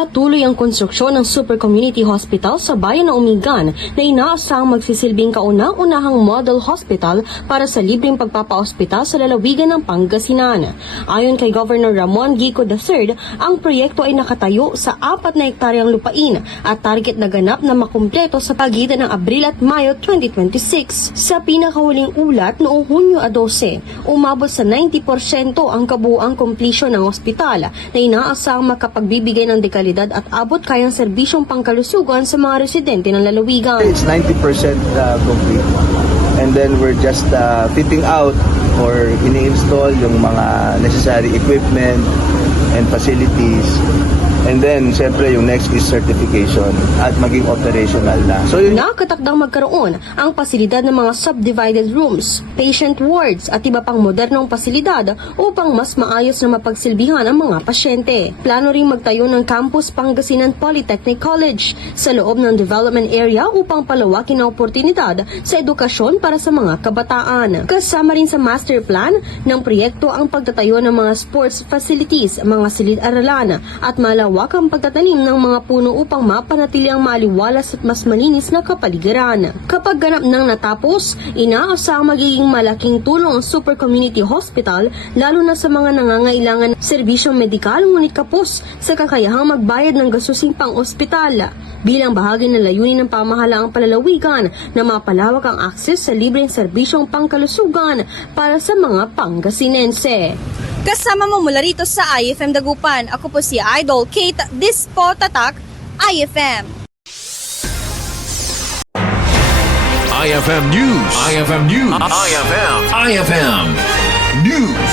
Patuloy ang konstruksyon ng Super Community Hospital sa bayan ng Umigan na inaasahang magsisilbing kauna-unahang model hospital para sa libreng pagpapaospital sa lalawigan ng Pangasinan. Ayon kay Governor Ramon Gico III, ang proyekto ay nakatayo sa 4 na hektaryang lupain at target na ganap na makumpleto sa pagitan ng Abril at Mayo 2026. Sa pinakahuling ulat noong Hunyo 12, umabot sa 90% ang kabuuang completion ng ospital na inaasahang makapagbibigay ng dekalidad at abot kayang serbisyong pangkalusugan sa mga residente ng lalawigan. It's 90% complete. And then we're just fitting out or ini-install yung mga necessary equipment and facilities. And then, siyempre, yung next is certification at maging operational na. So, yun. Nakatakdang magkaroon ang pasilidad ng mga subdivided rooms, patient wards at iba pang modernong pasilidad upang mas maayos na mapagsilbihan ang mga pasyente. Plano ring magtayo ng Campus Pangasinan Polytechnic College sa loob ng development area upang palawakin ang oportunidad sa edukasyon para sa mga kabataan. Kasama rin sa master plan ng proyekto ang pagtatayo ng mga sports facilities, mga silid-aralan at malawakang pagtatanim ng mga puno upang mapanatili ang maliwalas at mas malinis na kapaligiran. Kapag ganap nang natapos, inaasahang magiging malaking tulong ang Super Community Hospital lalo na sa mga nangangailangan ng serbisyong medikal ngunit kapos sa kakayahang magbayad ng gasusing pang-ospital. Bilang bahagi ng layunin ng pamahalaang palalawigan na mapalawak ang akses sa libreng serbisyong pangkalusugan para sa mga Pangasinense. Kasama mo mula rito sa IFM Dagupan. Ako po si Idol Kate Dispo Tatak, IFM. IFM News. IFM News. IFM News.